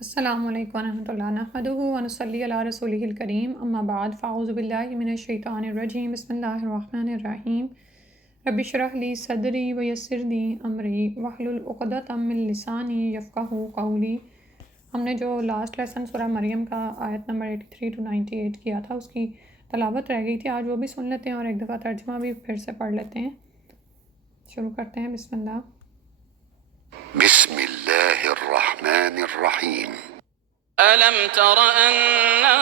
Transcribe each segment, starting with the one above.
السلام علیکم ورحمۃ اللہ نحمدہ ونصلی علی رسولہ الکریم اما بعد فاعوذ باللہ من الشیطان الرجیم بسم اللہ الرحمن الرحیم رب اشرح لی صدری ویسر لی امری واحلل عقدۃ من لسانی یفقہوا قولی۔ ہم نے جو لاسٹ لیسن سورہ مریم کا آیت نمبر 83 to 98 کیا تھا، اس کی تلاوت رہ گئی تھی، آج وہ بھی سن لیتے ہیں اور ایک دفعہ ترجمہ بھی پھر سے پڑھ لیتے ہیں۔ شروع کرتے ہیں، بسم اللہ۔ بسم الله الرحمن الرحيم. ألم تر أنا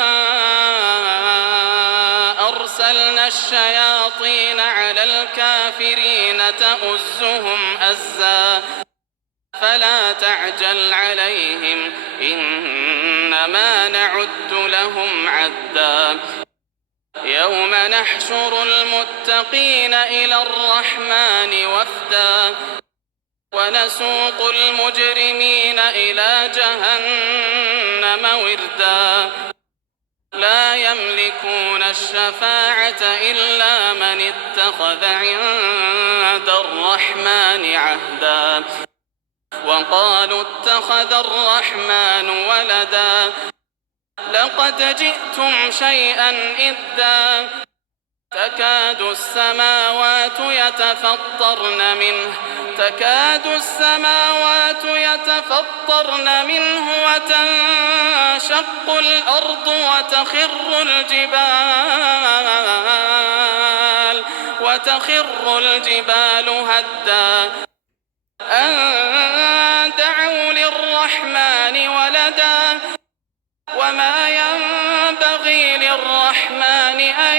أرسلنا الشياطين على الكافرين تؤزهم أزا فلا تعجل عليهم إنما نعد لهم عدا يوم نحشر المتقين إلى الرحمن وفدا ونسوق المجرمين إلى جهنم وردا لا يملكون الشفاعة إلا من اتخذ عند الرحمن عهدا وقالوا اتخذ الرحمن ولدا لقد جئتم شيئا إدا تكاد السماوات يتفطرن منه وتنشق الأرض وتخر الجبال هدا أن دعوا للرحمن ولدا وما ينبغي للرحمن أن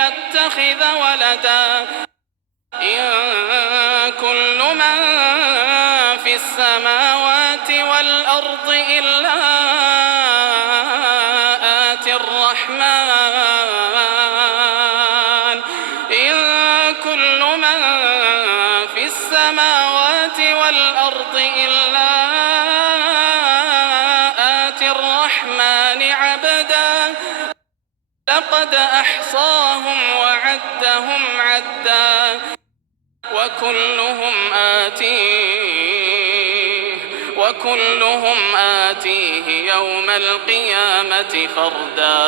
يتخذ ولدا إن كل من في السماوات والأرض إلا آتي الرحمن إن كل من في السماوات والأرض إلا آتي الرحمن عبدا لقد أحصاهم وعدهم عدا وكلهم آتيه يوم القيامة فردا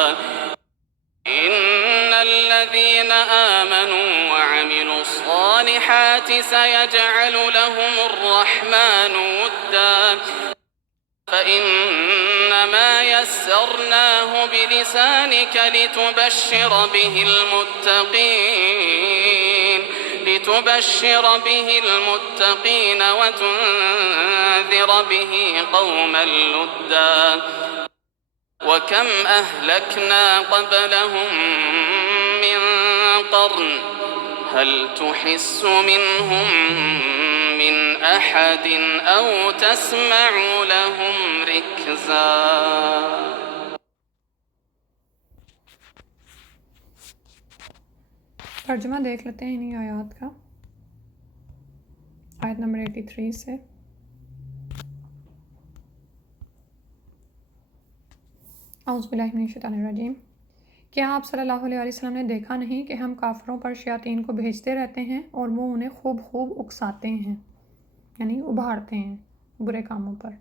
إن الذين آمنوا وعملوا الصالحات سيجعل لهم الرحمن ودا فإنما يسرناه بلسانك لتبشر به المتقين وتنذر به قوما لدا وكم أهلكنا قبلهم من قرن هل تحس منهم من أحد أو تسمع لهم ركزا۔ ترجمہ دیکھ لیتے ہیں انہی آیات کا، آیت نمبر 83 سے۔ اعوذ باللہ من الشیطان الرجیم۔ کیا آپ صلی اللہ علیہ وسلم نے دیکھا نہیں کہ ہم کافروں پر شیاطین کو بھیجتے رہتے ہیں اور وہ انہیں خوب اکساتے ہیں، یعنی ابھارتے ہیں برے کاموں پر۔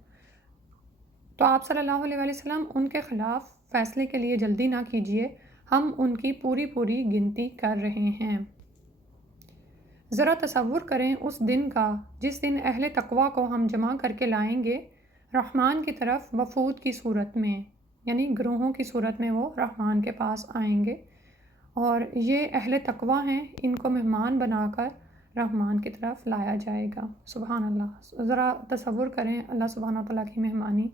تو آپ صلی اللہ علیہ وسلم ان کے خلاف فیصلے کے لیے جلدی نہ کیجیے، ہم ان کی پوری گنتی کر رہے ہیں۔ ذرا تصور کریں اس دن کا جس دن اہل تقویٰ کو ہم جمع کر کے لائیں گے رحمان کی طرف وفود کی صورت میں، یعنی گروہوں کی صورت میں وہ رحمان کے پاس آئیں گے، اور یہ اہل تقویٰ ہیں، ان کو مہمان بنا کر رحمان کی طرف لایا جائے گا۔ سبحان اللہ، ذرا تصور کریں اللہ سبحانہ تعالیٰ کی مہمانی،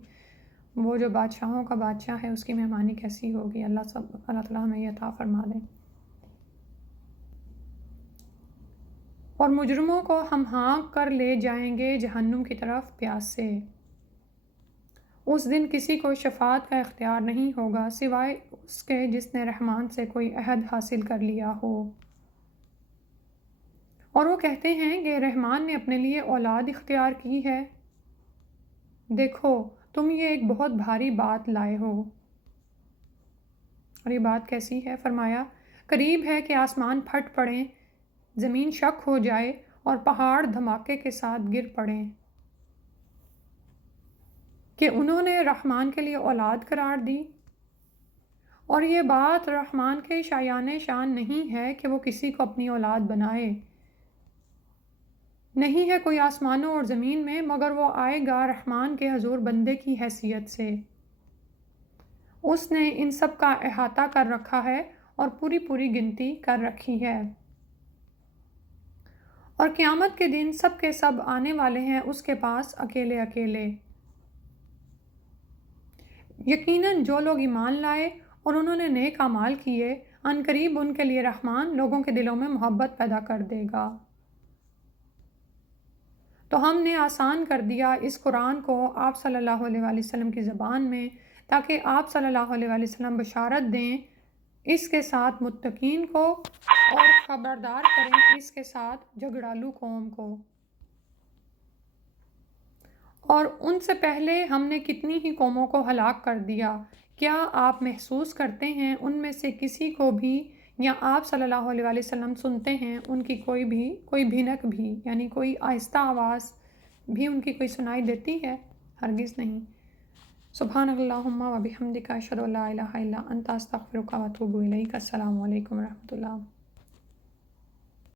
وہ جو بادشاہوں کا بادشاہ ہے اس کی مہمانی کیسی ہوگی۔ اللہ تعالیٰ ہمیں یہ عطا فرما دیں۔ اور مجرموں کو ہم ہانک کر لے جائیں گے جہنم کی طرف پیاسے۔ اس دن کسی کو شفاعت کا اختیار نہیں ہوگا سوائے اس کے جس نے رحمان سے کوئی عہد حاصل کر لیا ہو۔ اور وہ کہتے ہیں کہ رحمان نے اپنے لیے اولاد اختیار کی ہے، دیکھو تم یہ ایک بہت بھاری بات لائے ہو۔ اور یہ بات کیسی ہے؟ فرمایا قریب ہے کہ آسمان پھٹ پڑیں، زمین شک ہو جائے اور پہاڑ دھماکے کے ساتھ گر پڑیں۔ کہ انہوں نے رحمان کے لیے اولاد قرار دی، اور یہ بات رحمان کے شایان شان نہیں ہے کہ وہ کسی کو اپنی اولاد بنائے، نہیں ہے کوئی آسمانوں اور زمین میں، مگر وہ آئے گا رحمان کے حضور بندے کی حیثیت سے۔ اس نے ان سب کا احاطہ کر رکھا ہے اور پوری پوری گنتی کر رکھی ہے، اور قیامت کے دن سب کے سب آنے والے ہیں اس کے پاس اکیلے اکیلے۔ یقیناً جو لوگ ایمان لائے اور انہوں نے نیک اعمال کیے، ان قریب ان کے لیے رحمان لوگوں کے دلوں میں محبت پیدا کر دے گا۔ تو ہم نے آسان کر دیا اس قرآن کو آپ صلی اللہ علیہ وآلہ وسلم کی زبان میں، تاکہ آپ صلی اللہ علیہ وآلہ وسلم بشارت دیں اس کے ساتھ متقین کو، اور خبردار کریں اس کے ساتھ جھگڑالو قوم کو۔ اور ان سے پہلے ہم نے کتنی ہی قوموں کو ہلاک کر دیا، کیا آپ محسوس کرتے ہیں ان میں سے کسی کو بھی، یا آپ صلی اللہ علیہ وآلہ وسلم سنتے ہیں ان کی کوئی بھنک بھی، یعنی کوئی آہستہ آواز بھی ان کی کوئی سنائی دیتی ہے؟ ہرگز نہیں۔ سبحانک اللہم و بحمدک، اشہد ان لا الہ الا انت، استغفرک و اتوب الیک۔ السلام علیکم و رحمۃ اللہ۔